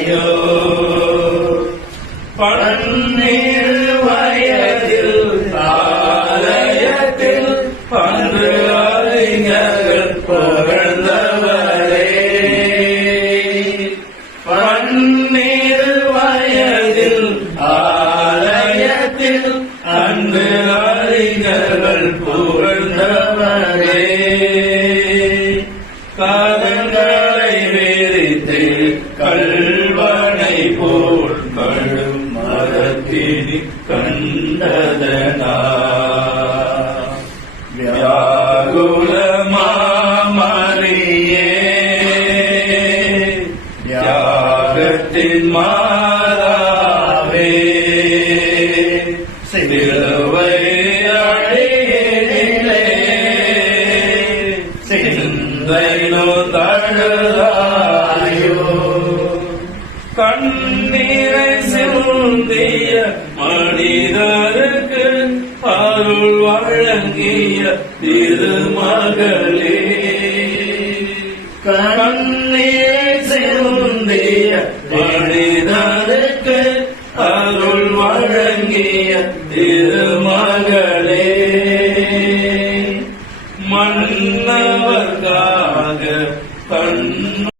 ஐயோ பன்னீர் வயதில் ஆலயத்தில் பன்று அறிஞர்கள் புகழ்ந்தவரே. பன்னீர் வயதில் ஆலயத்தில் அன்று அறிஞர்கள் புகழ்ந்தவரே. காதங்களை விரித்து തിരി കണ്ടതനാ വ്യാകുലമാമറിയേ ത്യാഗത്തിൻ മാറാവേ സിരുവയഴിയിലേ സിന്ധൈനോ തഴുതാ கண்ணீரை சிந்திய மனிதருக்கு அருள் வழங்கிய திருமகளே கண்ணீரை சிந்திய மனிதருக்கு அருள் வழங்கிய திருமகளே மன்னவர்காக கண்